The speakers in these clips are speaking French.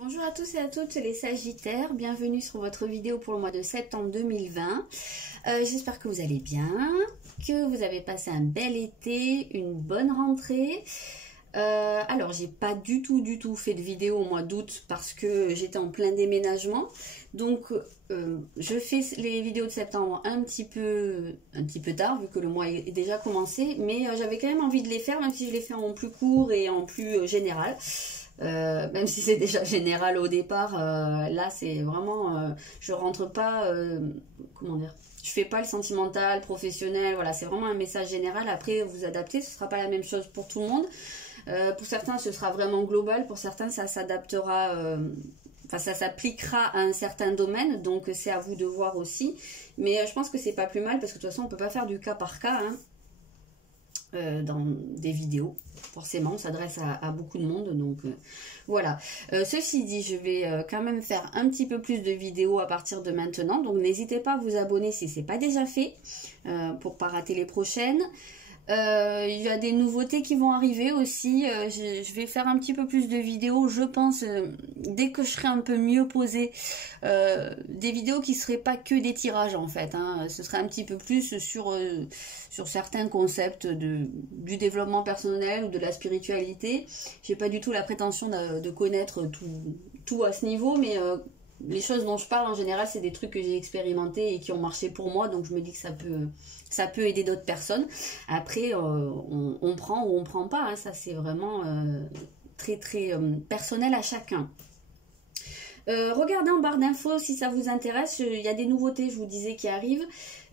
Bonjour à tous et à toutes les Sagittaires, bienvenue sur votre vidéo pour le mois de septembre 2020. J'espère que vous allez bien, que vous avez passé un bel été, une bonne rentrée. Alors j'ai pas du tout fait de vidéo au mois d'août parce que j'étais en plein déménagement. Donc je fais les vidéos de septembre un petit peu tard vu que le mois est déjà commencé. Mais j'avais quand même envie de les faire, même si je les fais en plus court et en plus général. Même si c'est déjà général au départ, là c'est vraiment, je rentre pas, comment dire, je fais pas le sentimental, professionnel, voilà, c'est vraiment un message général. Après vous adaptez, ce sera pas la même chose pour tout le monde. Pour certains ce sera vraiment global, pour certains ça s'adaptera, enfin ça s'appliquera à un certain domaine, donc c'est à vous de voir aussi. Mais je pense que c'est pas plus mal parce que de toute façon on peut pas faire du cas par cas, hein. Dans des vidéos, forcément on s'adresse à beaucoup de monde, donc voilà. Ceci dit, je vais quand même faire un petit peu plus de vidéos à partir de maintenant, donc n'hésitez pas à vous abonner si c'est pas déjà fait, pour pas rater les prochaines. Il y a des nouveautés qui vont arriver aussi. Je vais faire un petit peu plus de vidéos, je pense, dès que je serai un peu mieux posée. Des vidéos qui ne seraient pas que des tirages en fait, hein. Ce serait un petit peu plus sur certains concepts du développement personnel ou de la spiritualité. J'ai pas du tout la prétention de connaître tout à ce niveau, mais les choses dont je parle en général c'est des trucs que j'ai expérimentés et qui ont marché pour moi, donc je me dis que ça peut aider d'autres personnes. Après on prend ou on prend pas, hein, ça c'est vraiment très personnel à chacun. Regardez en barre d'infos si ça vous intéresse, il y a des nouveautés, je vous disais, qui arrivent,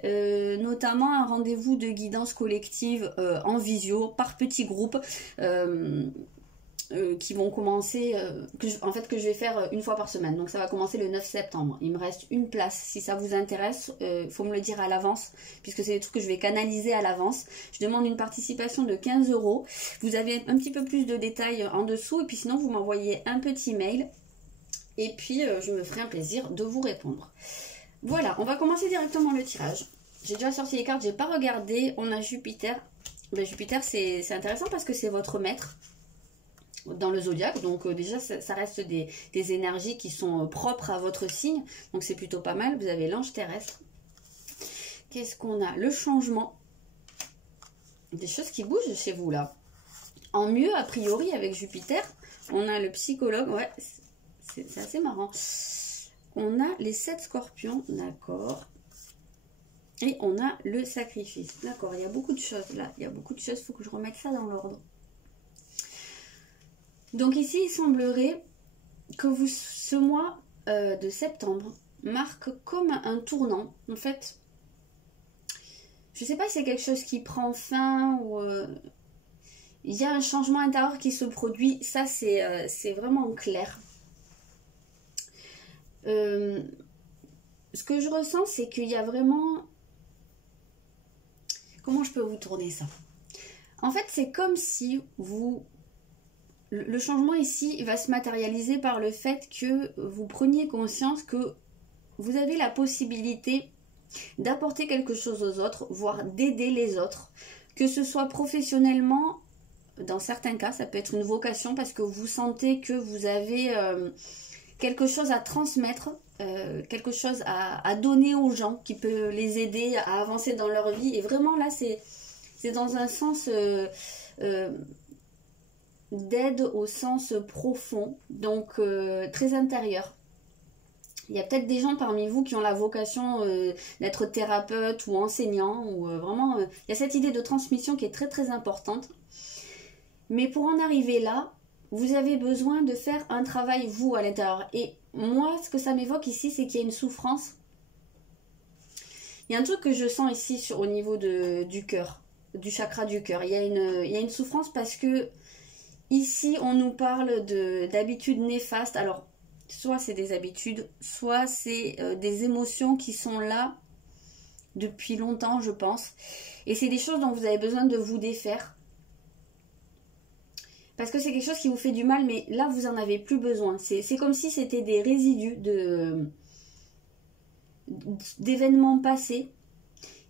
notamment un rendez-vous de guidance collective en visio par petits groupes, qui vont commencer, que je vais faire une fois par semaine. Donc ça va commencer le 9 septembre. Il me reste une place. Si ça vous intéresse, faut me le dire à l'avance, puisque c'est des trucs que je vais canaliser à l'avance. Je demande une participation de 15 €. Vous avez un petit peu plus de détails en dessous, et puis sinon vous m'envoyez un petit mail, et puis je me ferai un plaisir de vous répondre. Voilà, on va commencer directement le tirage. J'ai déjà sorti les cartes, j'ai pas regardé. On a Jupiter. Ben, Jupiter c'est intéressant parce que c'est votre maître dans le zodiaque, donc déjà ça reste des énergies qui sont propres à votre signe, donc c'est plutôt pas mal. Vous avez l'ange terrestre. Qu'est-ce qu'on a? Le changement, des choses qui bougent chez vous là, en mieux a priori avec Jupiter. On a le psychologue, ouais, c'est assez marrant. On a les 7 scorpions, d'accord, et on a le sacrifice, d'accord. Il y a beaucoup de choses là, il y a beaucoup de choses, il faut que je remette ça dans l'ordre. Donc ici, il semblerait que ce mois de septembre marque comme un tournant. En fait, je ne sais pas si c'est quelque chose qui prend fin ou il y a un changement intérieur qui se produit. Ça, c'est vraiment clair. Ce que je ressens, c'est qu'il y a vraiment... Comment je peux vous tourner ça? En fait, c'est comme si vous... Le changement ici va se matérialiser par le fait que vous preniez conscience que vous avez la possibilité d'apporter quelque chose aux autres, voire d'aider les autres. Que ce soit professionnellement, dans certains cas, ça peut être une vocation parce que vous sentez que vous avez quelque chose à transmettre, quelque chose à donner aux gens qui peut les aider à avancer dans leur vie. Et vraiment là, c'est dans un sens... d'aide au sens profond, donc très intérieur. Il y a peut-être des gens parmi vous qui ont la vocation d'être thérapeute ou enseignant, ou vraiment, il y a cette idée de transmission qui est très importante. Mais pour en arriver là, vous avez besoin de faire un travail, vous, à l'intérieur. Et moi, ce que ça m'évoque ici, c'est qu'il y a une souffrance. Il y a un truc que je sens ici au niveau du cœur, du chakra du cœur. Il y a une souffrance parce que ici, on nous parle d'habitudes néfastes. Alors, soit c'est des habitudes, soit c'est des émotions qui sont là depuis longtemps, je pense. Et c'est des choses dont vous avez besoin de vous défaire. Parce que c'est quelque chose qui vous fait du mal, mais là, vous n'en avez plus besoin. C'est comme si c'était des résidus d'événements passés.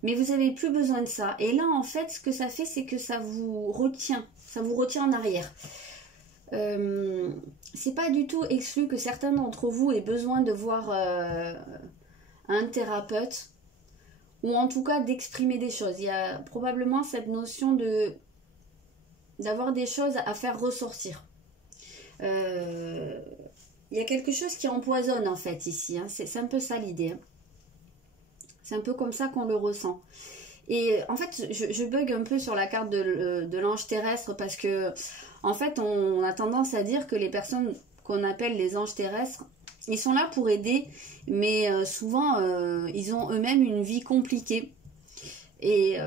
Mais vous n'avez plus besoin de ça. Et là, en fait, ce que ça fait, c'est que ça vous retient. Ça vous retient en arrière. c'est pas du tout exclu que certains d'entre vous aient besoin de voir un thérapeute, ou en tout cas d'exprimer des choses. Il y a probablement cette notion d'avoir des choses à faire ressortir. Il y a quelque chose qui empoisonne en fait ici, hein. C'est un peu ça l'idée, hein. C'est un peu comme ça qu'on le ressent. Et en fait, je bug un peu sur la carte de l'ange terrestre parce que, en fait, on a tendance à dire que les personnes qu'on appelle les anges terrestres, ils sont là pour aider, mais souvent, ils ont eux-mêmes une vie compliquée. Et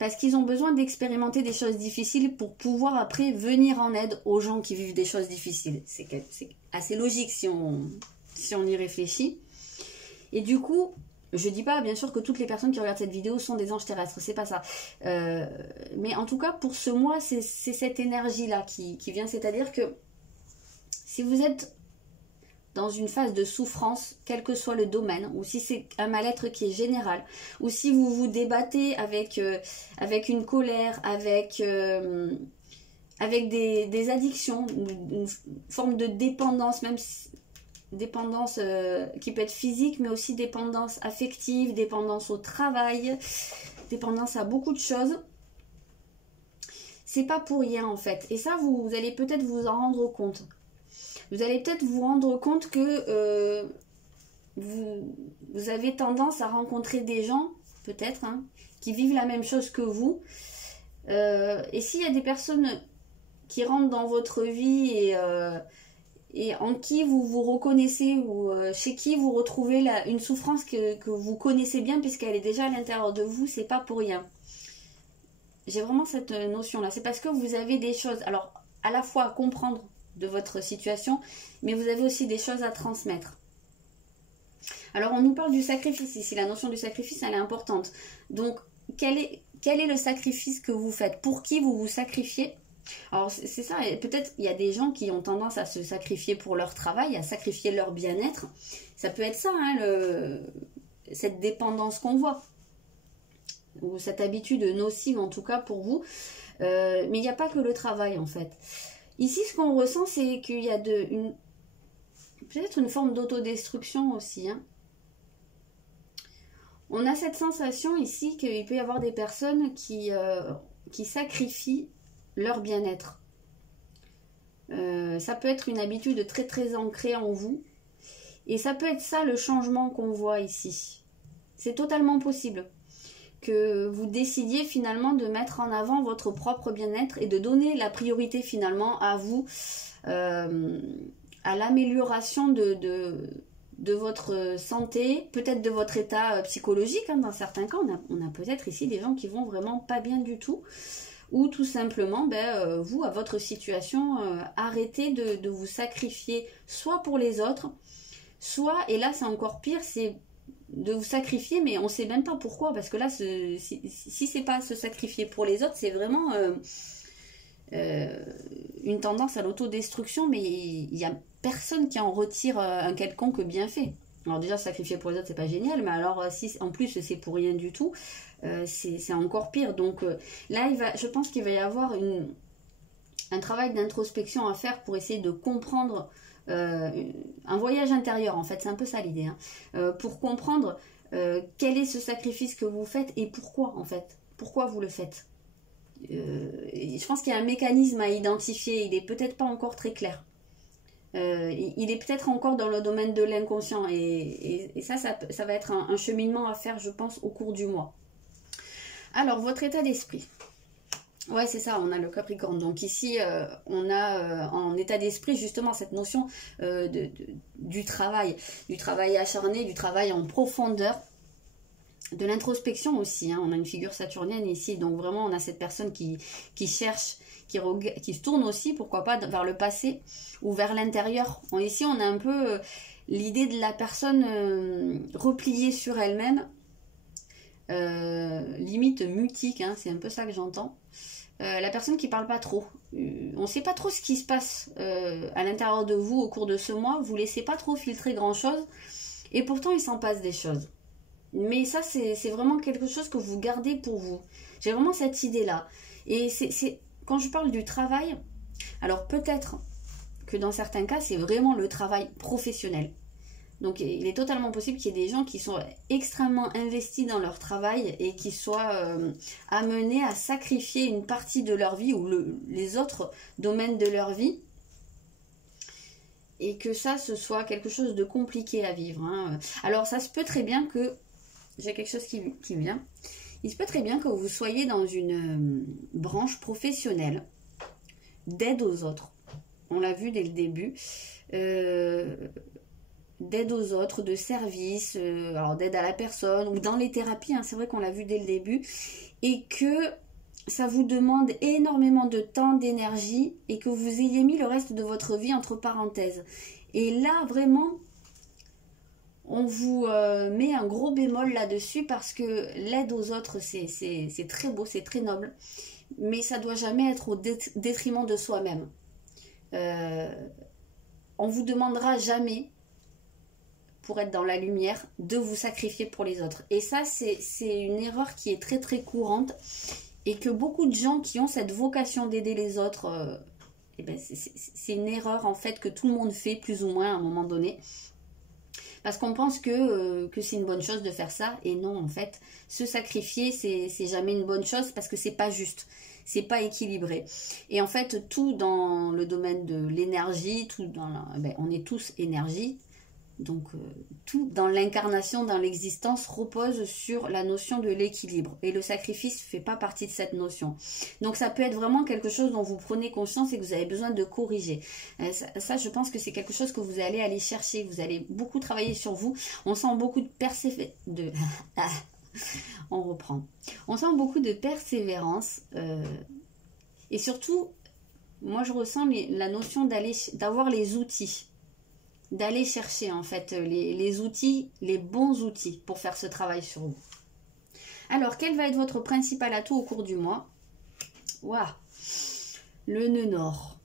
parce qu'ils ont besoin d'expérimenter des choses difficiles pour pouvoir après venir en aide aux gens qui vivent des choses difficiles. C'est assez logique si on y réfléchit. Et du coup... Je dis pas, bien sûr, que toutes les personnes qui regardent cette vidéo sont des anges terrestres, c'est pas ça. Mais en tout cas, pour ce mois, c'est cette énergie-là qui vient. C'est-à-dire que si vous êtes dans une phase de souffrance, quel que soit le domaine, ou si c'est un mal-être qui est général, ou si vous vous débattez avec une colère, avec des addictions, une forme de dépendance, même si... dépendance qui peut être physique, mais aussi dépendance affective, dépendance au travail, dépendance à beaucoup de choses. C'est pas pour rien en fait. Et ça, vous allez peut-être vous en rendre compte. Vous allez peut-être vous rendre compte que vous avez tendance à rencontrer des gens, peut-être, hein, qui vivent la même chose que vous. Et s'il y a des personnes qui rentrent dans votre vie et en qui vous vous reconnaissez ou chez qui vous retrouvez une souffrance que vous connaissez bien puisqu'elle est déjà à l'intérieur de vous, c'est pas pour rien. J'ai vraiment cette notion-là. C'est parce que vous avez des choses, alors à la fois à comprendre de votre situation, mais vous avez aussi des choses à transmettre. Alors on nous parle du sacrifice ici, la notion du sacrifice elle est importante. Donc quel est le sacrifice que vous faites? Pour qui vous vous sacrifiez? Alors c'est ça, peut-être il y a des gens qui ont tendance à se sacrifier pour leur travail, à sacrifier leur bien-être. Ça peut être ça, hein, cette dépendance qu'on voit, ou cette habitude nocive en tout cas pour vous. Mais il n'y a pas que le travail en fait. Ici ce qu'on ressent c'est qu'il y a peut-être une forme d'autodestruction aussi, hein. On a cette sensation ici qu'il peut y avoir des personnes qui sacrifient leur bien-être. Ça peut être une habitude très très ancrée en vous. Et ça peut être ça le changement qu'on voit ici. C'est totalement possible que vous décidiez finalement de mettre en avant votre propre bien-être et de donner la priorité finalement à vous, à l'amélioration de votre santé, peut-être de votre état psychologique, hein, dans certains cas. On a peut-être ici des gens qui vont vraiment pas bien du tout. Ou tout simplement, vous, à votre situation, arrêtez de vous sacrifier soit pour les autres, soit, et là c'est encore pire, c'est de vous sacrifier, mais on ne sait même pas pourquoi, parce que là, si c'est pas se sacrifier pour les autres, c'est vraiment une tendance à l'autodestruction, mais il n'y a personne qui en retire un quelconque bienfait. Alors déjà, sacrifier pour les autres, c'est pas génial, mais alors si en plus c'est pour rien du tout, c'est encore pire. Donc là, je pense qu'il va y avoir un travail d'introspection à faire pour essayer de comprendre, un voyage intérieur en fait, c'est un peu ça l'idée, hein, pour comprendre quel est ce sacrifice que vous faites et pourquoi en fait, pourquoi vous le faites. Je pense qu'il y a un mécanisme à identifier, il est peut-être pas encore très clair. Il est peut-être encore dans le domaine de l'inconscient et ça va être un cheminement à faire, je pense, au cours du mois. Alors, votre état d'esprit. Ouais, c'est ça, on a le Capricorne. Donc ici, on a en état d'esprit justement cette notion du travail acharné, du travail en profondeur, de l'introspection aussi, hein. On a une figure saturnienne ici, donc vraiment on a cette personne qui cherche, qui se tourne aussi, pourquoi pas, vers le passé ou vers l'intérieur. Ici on a un peu l'idée de la personne repliée sur elle-même, limite mutique, hein, c'est un peu ça que j'entends. La personne qui parle pas trop. On ne sait pas trop ce qui se passe à l'intérieur de vous au cours de ce mois, vous laissez pas trop filtrer grand chose, et pourtant il s'en passe des choses. Mais ça, c'est vraiment quelque chose que vous gardez pour vous. J'ai vraiment cette idée-là. Et quand je parle du travail, alors peut-être que dans certains cas, c'est vraiment le travail professionnel. Donc il est totalement possible qu'il y ait des gens qui sont extrêmement investis dans leur travail et qui soient amenés à sacrifier une partie de leur vie ou les autres domaines de leur vie. Et que ça, ce soit quelque chose de compliqué à vivre. Hein. Alors ça se peut très bien que... J'ai quelque chose qui me vient. Il se peut très bien que vous soyez dans une branche professionnelle d'aide aux autres. On l'a vu dès le début. D'aide aux autres, de service, alors d'aide à la personne ou dans les thérapies, hein, c'est vrai qu'on l'a vu dès le début, et que ça vous demande énormément de temps, d'énergie, et que vous ayez mis le reste de votre vie entre parenthèses. Et là, vraiment, on vous met un gros bémol là-dessus, parce que l'aide aux autres, c'est très beau, c'est très noble, mais ça doit jamais être au détriment de soi-même. On vous demandera jamais, pour être dans la lumière, de vous sacrifier pour les autres. Et ça, c'est une erreur qui est très très courante, et que beaucoup de gens qui ont cette vocation d'aider les autres, eh ben c'est une erreur en fait que tout le monde fait plus ou moins à un moment donné. Parce qu'on pense que c'est une bonne chose de faire ça, et non, en fait, se sacrifier, c'est jamais une bonne chose, parce que c'est pas juste, c'est pas équilibré. Et en fait, tout dans le domaine de l'énergie, tout dans on est tous énergie. Donc, tout dans l'incarnation, dans l'existence, repose sur la notion de l'équilibre. Et le sacrifice ne fait pas partie de cette notion. Donc, ça peut être vraiment quelque chose dont vous prenez conscience et que vous avez besoin de corriger. Ça, je pense que c'est quelque chose que vous allez aller chercher. Vous allez beaucoup travailler sur vous. On sent beaucoup de persévérance. On reprend. On sent beaucoup de persévérance. Et surtout, moi, je ressens la notion d'avoir les outils. D'aller chercher en fait les outils, les bons outils pour faire ce travail sur vous. Alors, quel va être votre principal atout au cours du mois? Waouh, le nœud nord.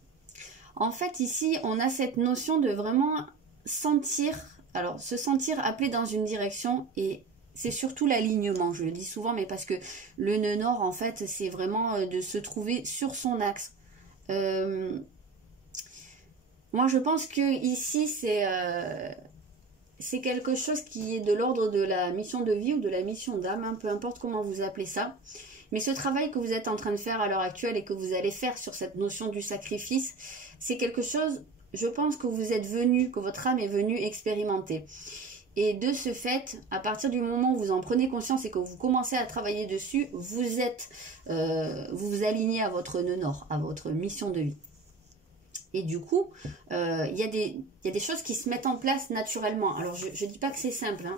En fait, ici, on a cette notion de vraiment sentir, alors se sentir appelé dans une direction, et c'est surtout l'alignement, je le dis souvent, mais parce que le nœud nord, en fait, c'est vraiment de se trouver sur son axe. Moi, je pense que ici, c'est quelque chose qui est de l'ordre de la mission de vie ou de la mission d'âme, hein, peu importe comment vous appelez ça. Mais ce travail que vous êtes en train de faire à l'heure actuelle et que vous allez faire sur cette notion du sacrifice, c'est quelque chose, je pense, que vous êtes venu, que votre âme est venue expérimenter. Et de ce fait, à partir du moment où vous en prenez conscience et que vous commencez à travailler dessus, vous vous alignez à votre nœud nord, à votre mission de vie. Et du coup, il y a des choses qui se mettent en place naturellement. Alors, je ne dis pas que c'est simple. Hein.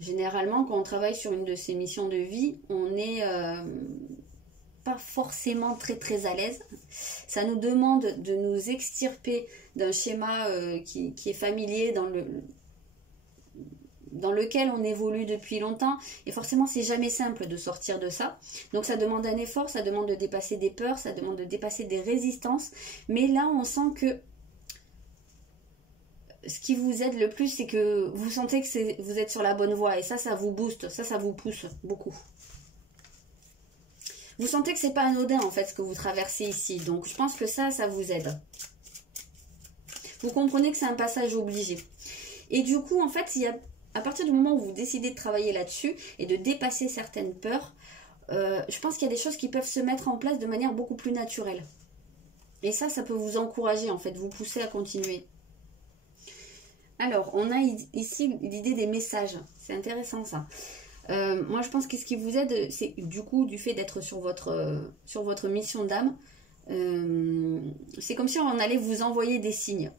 Généralement, quand on travaille sur une de ces missions de vie, on n'est pas forcément très très à l'aise. Ça nous demande de nous extirper d'un schéma qui est familier, dans lequel on évolue depuis longtemps, et forcément c'est jamais simple de sortir de ça. Donc ça demande un effort, ça demande de dépasser des peurs, ça demande de dépasser des résistances, mais là on sent que ce qui vous aide le plus, c'est que vous sentez que vous êtes sur la bonne voie, et ça vous booste, ça vous pousse beaucoup. Vous sentez que c'est pas anodin en fait ce que vous traversez ici, donc je pense que ça vous aide. Vous comprenez que c'est un passage obligé. Et du coup en fait, à partir du moment où vous décidez de travailler là-dessus et de dépasser certaines peurs, je pense qu'il y a des choses qui peuvent se mettre en place de manière beaucoup plus naturelle. Et ça peut vous encourager, en fait, vous pousser à continuer. Alors, on a ici l'idée des messages. C'est intéressant, ça. Moi, je pense que ce qui vous aide, c'est du coup, du fait d'être sur votre mission d'âme, c'est comme si on allait vous envoyer des signes.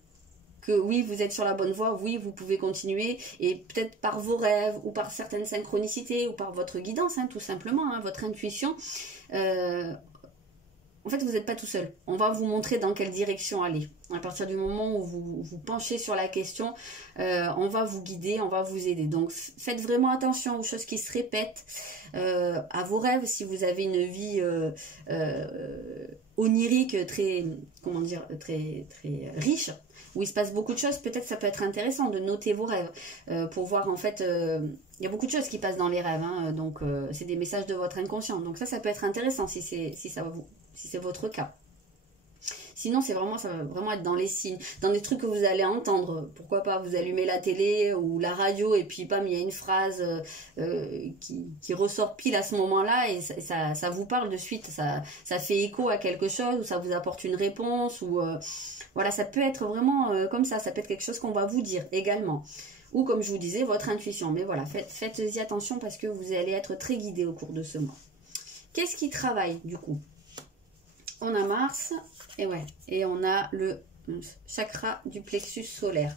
Que oui, vous êtes sur la bonne voie, oui, vous pouvez continuer, et peut-être par vos rêves, ou par certaines synchronicités, ou par votre guidance, hein, tout simplement, hein, votre intuition. En fait, vous n'êtes pas tout seul. On va vous montrer dans quelle direction aller. À partir du moment où vous vous penchez sur la question, on va vous guider, on va vous aider. Donc, faites vraiment attention aux choses qui se répètent, à vos rêves, si vous avez une vie onirique très, comment dire, très, très riche, où il se passe beaucoup de choses, peut-être ça peut être intéressant de noter vos rêves, pour voir en fait, il y a beaucoup de choses qui passent dans les rêves, hein, donc c'est des messages de votre inconscient, donc ça peut être intéressant si c'est votre cas. Sinon, ça va vraiment être dans les signes, dans des trucs que vous allez entendre. Pourquoi pas, vous allumez la télé ou la radio et puis bam, il y a une phrase qui ressort pile à ce moment-là et ça vous parle de suite. Ça fait écho à quelque chose ou ça vous apporte une réponse ou voilà, ça peut être vraiment comme ça peut être quelque chose qu'on va vous dire également. Ou comme je vous disais, votre intuition. Mais voilà, faites-y attention parce que vous allez être très guidé au cours de ce mois. Qu'est-ce qui travaille du coup? On a Mars et on a le chakra du plexus solaire.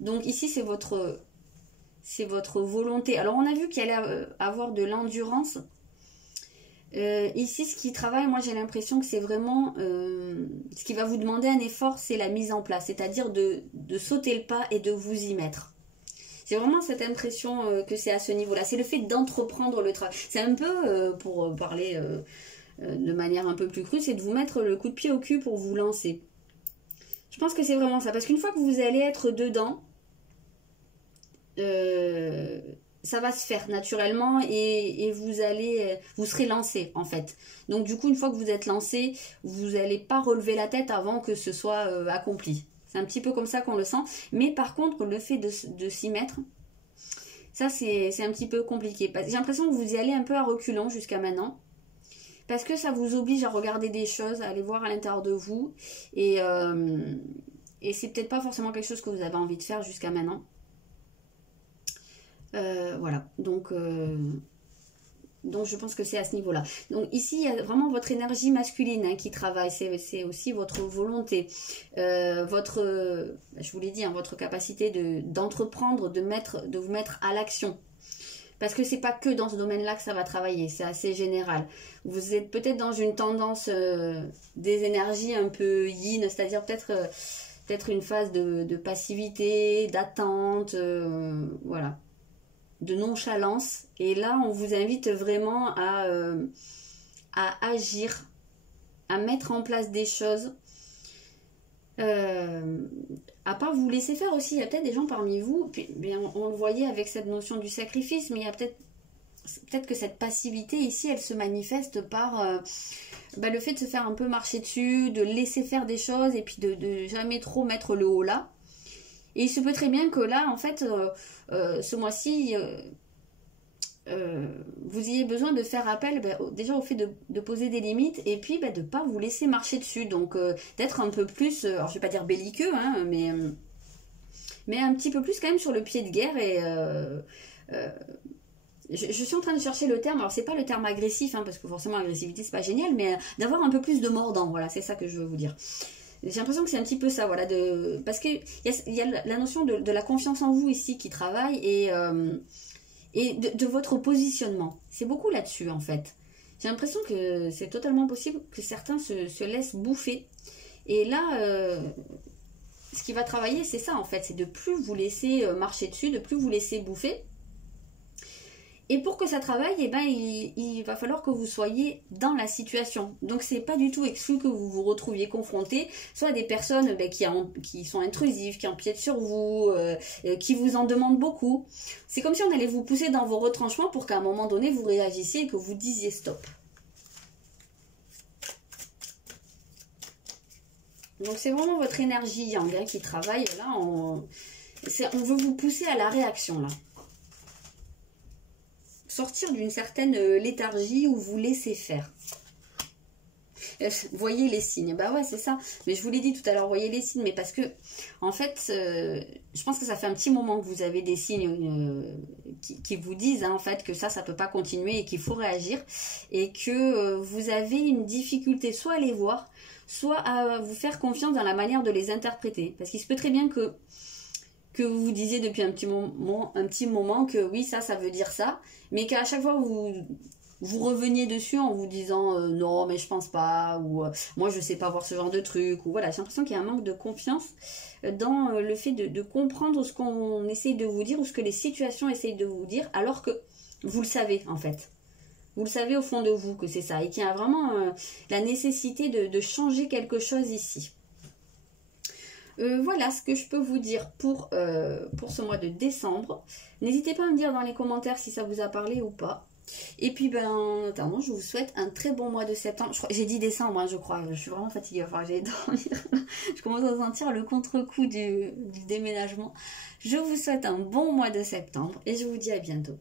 Donc ici c'est votre volonté. Alors on a vu qu'il allait avoir de l'endurance. Ici ce qui travaille, moi j'ai l'impression que c'est vraiment ce qui va vous demander un effort, c'est la mise en place, c'est-à-dire de sauter le pas et de vous y mettre. C'est vraiment cette impression que c'est à ce niveau-là. C'est le fait d'entreprendre le travail. C'est un peu, pour parler de manière un peu plus crue, c'est de vous mettre le coup de pied au cul pour vous lancer. Je pense que c'est vraiment ça. Parce qu'une fois que vous allez être dedans, ça va se faire naturellement et vous serez lancé en fait. Donc du coup, une fois que vous êtes lancé, vous n'allez pas relever la tête avant que ce soit accompli. C'est un petit peu comme ça qu'on le sent. Mais par contre, le fait de s'y mettre, ça c'est un petit peu compliqué. J'ai l'impression que vous y allez un peu à reculons jusqu'à maintenant. Parce que ça vous oblige à regarder des choses, à aller voir à l'intérieur de vous. Et c'est peut-être pas forcément quelque chose que vous avez envie de faire jusqu'à maintenant. Voilà, donc je pense que c'est à ce niveau-là. Donc ici, il y a vraiment votre énergie masculine hein, qui travaille. C'est aussi votre volonté, je vous l'ai dit, hein, votre capacité d'entreprendre, de vous mettre à l'action. Parce que c'est pas que dans ce domaine-là que ça va travailler, c'est assez général. Vous êtes peut-être dans une tendance des énergies un peu yin, c'est-à-dire peut-être une phase de passivité, d'attente, voilà, de nonchalance. Et là, on vous invite vraiment à agir, à mettre en place des choses, à pas vous laisser faire aussi. Il y a peut-être des gens parmi vous, puis, bien, on le voyait avec cette notion du sacrifice, mais il y a peut-être que cette passivité ici, elle se manifeste par le fait de se faire un peu marcher dessus, de laisser faire des choses et puis de jamais trop mettre le haut là. Et il se peut très bien que là, en fait, ce mois-ci, vous ayez besoin de faire appel déjà au fait de poser des limites et puis de ne pas vous laisser marcher dessus. Donc d'être un peu plus, alors je ne vais pas dire belliqueux, hein, mais un petit peu plus quand même sur le pied de guerre. Et je suis en train de chercher le terme, alors c'est pas le terme agressif, hein, parce que forcément agressivité c'est pas génial, mais d'avoir un peu plus de mordant, voilà, c'est ça que je veux vous dire. J'ai l'impression que c'est un petit peu ça, voilà, parce qu'il y a la notion de la confiance en vous ici qui travaille et de votre positionnement. C'est beaucoup là-dessus, en fait. J'ai l'impression que c'est totalement possible que certains se laissent bouffer. Et là, ce qui va travailler, c'est ça, en fait. C'est de plus vous laisser marcher dessus, de plus vous laisser bouffer. Et pour que ça travaille, il va falloir que vous soyez dans la situation. Donc, c'est pas du tout exclu que vous vous retrouviez confronté soit à des personnes qui sont intrusives, qui empiètent sur vous, qui vous en demandent beaucoup. C'est comme si on allait vous pousser dans vos retranchements pour qu'à un moment donné, vous réagissiez et que vous disiez stop. Donc, c'est vraiment votre énergie yang hein, qui travaille. Là, on veut vous pousser à la réaction, là. Sortir d'une certaine léthargie où vous laissez faire. Voyez les signes. Bah ouais, c'est ça. Mais je vous l'ai dit tout à l'heure, voyez les signes. Mais parce que, en fait, je pense que ça fait un petit moment que vous avez des signes qui vous disent, hein, en fait, que ça peut pas continuer et qu'il faut réagir. Et que vous avez une difficulté soit à les voir, soit à vous faire confiance dans la manière de les interpréter. Parce qu'il se peut très bien que vous vous disiez depuis un petit moment que oui, ça veut dire ça, mais qu'à chaque fois vous reveniez dessus en vous disant non mais je pense pas, ou moi je sais pas voir ce genre de truc, ou voilà, j'ai l'impression qu'il y a un manque de confiance dans le fait de comprendre ce qu'on essaye de vous dire ou ce que les situations essayent de vous dire, alors que vous le savez en fait. Vous le savez au fond de vous que c'est ça, et qu'il y a vraiment la nécessité de changer quelque chose ici. Voilà ce que je peux vous dire pour ce mois de décembre. N'hésitez pas à me dire dans les commentaires si ça vous a parlé ou pas. Et puis, ben, en attendant, je vous souhaite un très bon mois de septembre. J'ai dit décembre, hein, je crois. Je suis vraiment fatiguée. Enfin, j'ai dormir. Je commence à sentir le contre-coup du déménagement. Je vous souhaite un bon mois de septembre et je vous dis à bientôt.